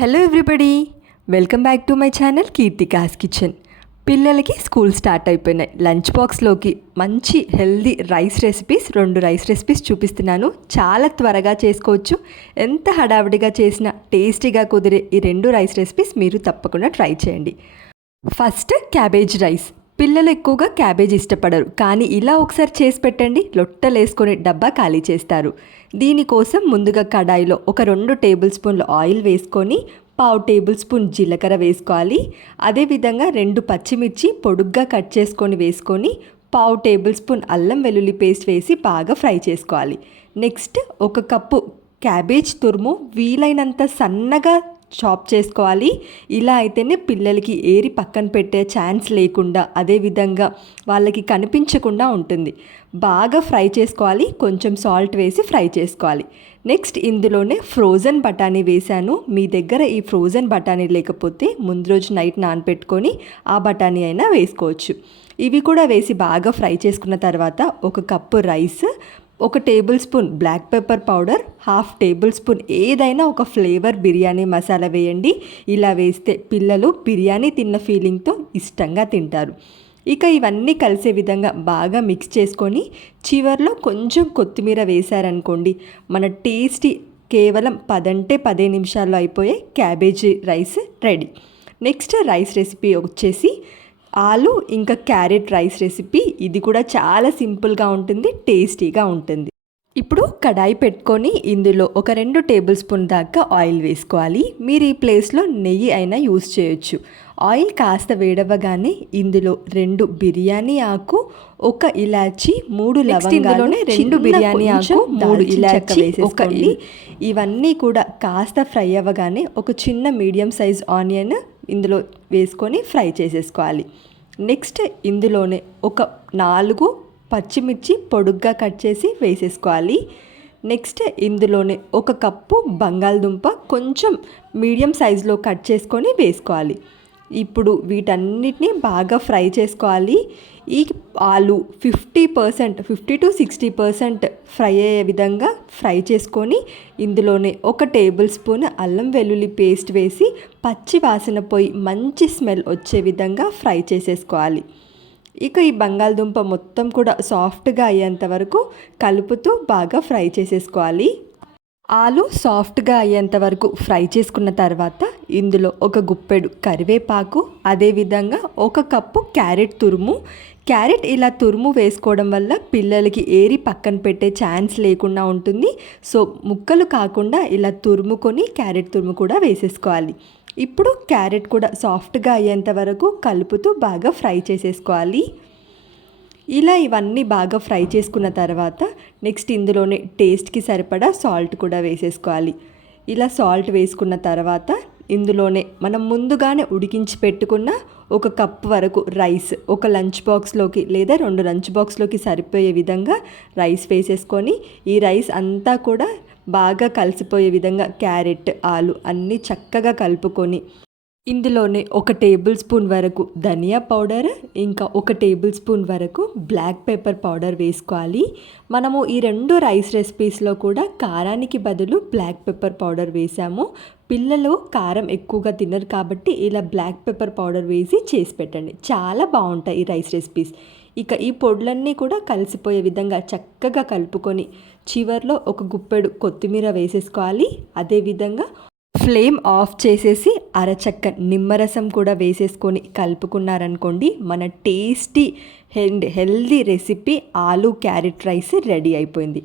Hello everybody welcome back to my channel Keerthika's kitchen పిల్లలకి school start అయిపోయినాయి. Lunch బాక్స్లోకి మంచి హెల్దీ రైస్ రెసిపీస్ రెండు రైస్ రెసిపీస్ చూపిస్తున్నాను. చాలా త్వరగా చేసుకోవచ్చు. ఎంత హడావిడిగా చేసినా టేస్టీగా కుదిరే ఈ రెండు రైస్ రెసిపీస్ మీరు తప్పకుండా ట్రై చేయండి. ఫస్ట్ క్యాబేజ్ రైస్ పిల్లలు ఎక్కువగా క్యాబేజ్ ఇష్టపడరు. కానీ ఇలా ఒకసారి చేసి పెట్టండి లొట్టలేసుకొని డబ్బా ఖాళీ చేస్తారు. దీనికోసం ముందుగా కడాయిలో ఒక రెండు టేబుల్ స్పూన్లు ఆయిల్ వేసుకొని పావు టేబుల్ స్పూన్ జీలకర్ర వేసుకోవాలి. అదేవిధంగా రెండు పచ్చిమిర్చి పొడుగ్గా కట్ చేసుకొని వేసుకొని పావు టేబుల్ స్పూన్ అల్లం వెల్లుల్లి పేస్ట్ వేసి బాగా ఫ్రై చేసుకోవాలి. నెక్స్ట్ ఒక కప్పు క్యాబేజ్ తురుము వీలైనంత సన్నగా చాప్ చేసుకోవాలి. ఇలా అయితేనే పిల్లలకి ఏరి పక్కన పెట్టే ఛాన్స్ లేకుండా అదేవిధంగా వాళ్ళకి కనిపించకుండా ఉంటుంది. బాగా ఫ్రై చేసుకోవాలి కొంచెం సాల్ట్ వేసి ఫ్రై చేసుకోవాలి. నెక్స్ట్ ఇందులోనే ఫ్రోజన్ బఠానీ వేశాను. మీ దగ్గర ఈ ఫ్రోజన్ బఠానీ లేకపోతే ముందు రోజు నైట్ నానపెట్టుకొని ఆ బఠానీ అయినా వేసుకోవచ్చు. ఇవి కూడా వేసి బాగా ఫ్రై చేసుకున్న తర్వాత ఒక కప్పు రైస్ ఒక tablespoon black pepper powder half tablespoon ఏదైనా ఒక ఫ్లేవర్ బిర్యానీ మసాలా వేయండి. ఇలా వేస్తే పిల్లలు బిర్యానీ తిన్న ఫీలింగ్తో ఇష్టంగా తింటారు. ఇక ఇవన్నీ కలిసే విధంగా బాగా మిక్స్ చేసుకొని చివర్లో కొంచెం కొత్తిమీర వేశారనుకోండి మన టేస్టీ కేవలం పదంటే పదే నిమిషాల్లో అయిపోయే cabbage rice ready. Next rice recipe వచ్చేసి ఆలు ఇంకా క్యారెట్ రైస్ రెసిపీ. ఇది కూడా చాలా సింపుల్గా ఉంటుంది టేస్టీగా ఉంటుంది. ఇప్పుడు కడాయి పెట్టుకొని ఇందులో ఒక రెండు టేబుల్ స్పూన్ దాకా ఆయిల్ వేసుకోవాలి. మీరు ఈ ప్లేస్లో నెయ్యి అయినా యూస్ చేయొచ్చు. ఆయిల్ కాస్త వేడవగానే ఇందులో రెండు బిర్యానీ ఆకు ఒక ఇలాచి మూడు లవంగాలోనే రెండు బిర్యానీ ఆకు మూడు ఇలాచి వేసేసుకోండి. ఇవన్నీ కూడా కాస్త ఫ్రై అవ్వగానే ఒక చిన్న మీడియం సైజ్ ఆనియన్ ఇందులో వేసుకొని ఫ్రై చేసేసుకోవాలి. నెక్స్ట్ ఇందులోనే ఒక నాలుగు పచ్చిమిర్చి పొడుగ్గా కట్ చేసి వేసేసుకోవాలి. నెక్స్ట్ ఇందులోనే ఒక కప్పు బంగాళదుంప కొంచెం మీడియం సైజులో కట్ చేసుకొని వేసుకోవాలి. ఇప్పుడు వీటన్నిటిని బాగా ఫ్రై చేసుకోవాలి. ఈ ఆలు fifty percent fifty to sixty percent fry అయ్యే విధంగా ఫ్రై చేసుకొని ఇందులోనే ఒక టేబుల్ స్పూన్ అల్లం వెల్లుల్లి పేస్ట్ వేసి పచ్చి వాసన పోయి మంచి స్మెల్ వచ్చే విధంగా ఫ్రై చేసేసుకోవాలి. ఇక ఈ బంగాళదుంప మొత్తం కూడా సాఫ్ట్గా అయ్యేంత వరకు కలుపుతూ బాగా ఫ్రై చేసేసుకోవాలి. ఆలు సాఫ్ట్గా అయ్యేంత వరకు ఫ్రై చేసుకున్న తర్వాత ఇందులో ఒక గుప్పెడు కరివేపాకు అదేవిధంగా ఒక కప్పు క్యారెట్ తురుము. క్యారెట్ ఇలా తురుము వేసుకోవడం వల్ల పిల్లలకి ఏరి పక్కన పెట్టే ఛాన్స్ లేకుండా ఉంటుంది. సో ముక్కలు కాకుండా ఇలా తురుముకొని క్యారెట్ తురుము కూడా వేసేసుకోవాలి. ఇప్పుడు క్యారెట్ కూడా సాఫ్ట్గా అయ్యేంత వరకు కలుపుతూ బాగా ఫ్రై చేసేసుకోవాలి. ఇలా ఇవన్నీ బాగా ఫ్రై చేసుకున్న తర్వాత నెక్స్ట్ ఇందులోనే టేస్ట్కి సరిపడా సాల్ట్ కూడా వేసేసుకోవాలి. ఇలా సాల్ట్ వేసుకున్న తర్వాత ఇందులోనే మనం ముందుగానే ఉడికించి పెట్టుకున్న ఒక కప్ వరకు రైస్ ఒక లంచ్ బాక్స్లోకి లేదా రెండు లంచ్ బాక్స్లోకి సరిపోయే విధంగా రైస్ వేసేసుకొని ఈ రైస్ అంతా కూడా బాగా కలిసిపోయే విధంగా క్యారెట్ ఆలు అన్నీ చక్కగా కలుపుకొని ఇందులోనే ఒక టేబుల్ స్పూన్ వరకు ధనియా పౌడర్ ఇంకా ఒక టేబుల్ స్పూన్ వరకు బ్లాక్ పెప్పర్ పౌడర్ వేసుకోవాలి. మనము ఈ రెండు రైస్ రెసిపీస్లో కూడా కారానికి బదులు బ్లాక్ పెప్పర్ పౌడర్ వేసాము. పిల్లలు కారం ఎక్కువగా తినరు కాబట్టి ఇలా బ్లాక్ పెప్పర్ పౌడర్ వేసి చేసి పెట్టండి. చాలా బాగుంటాయి ఈ రైస్ రెసిపీస్. ఇక ఈ పొడులన్నీ కూడా కలిసిపోయే విధంగా చక్కగా కలుపుకొని చివర్లో ఒక గుప్పెడు కొత్తిమీర వేసేసుకోవాలి. అదేవిధంగా ఫ్లేమ్ ఆఫ్ చేసేసి అరచక్క నిమ్మరసం కూడా వేసేసుకొని కలుపుకున్నారనుకోండి మన టేస్టీ అండ్ హెల్దీ రెసిపీ ఆలు క్యారెట్ రైస్ రెడీ అయిపోయింది.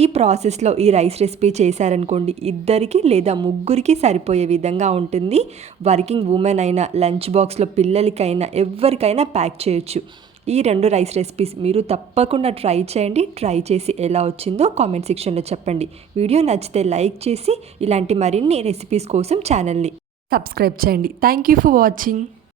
ఈ ప్రాసెస్లో ఈ రైస్ రెసిపీ చేశారనుకోండి ఇద్దరికి లేదా ముగ్గురికి సరిపోయే విధంగా ఉంటుంది. వర్కింగ్ ఉమెన్ అయినా లంచ్ బాక్స్లో పిల్లలకైనా ఎవరికైనా ప్యాక్ చేయొచ్చు. ఈ రెండు రైస్ రెసిపీస్ మీరు తప్పకుండా ట్రై చేయండి. ట్రై చేసి ఎలా వచ్చిందో కామెంట్ సెక్షన్లో చెప్పండి. వీడియో నచ్చితే లైక్ చేసి ఇలాంటి మరిన్ని రెసిపీస్ కోసం ఛానల్ని సబ్స్క్రైబ్ చేయండి. Thank you for watching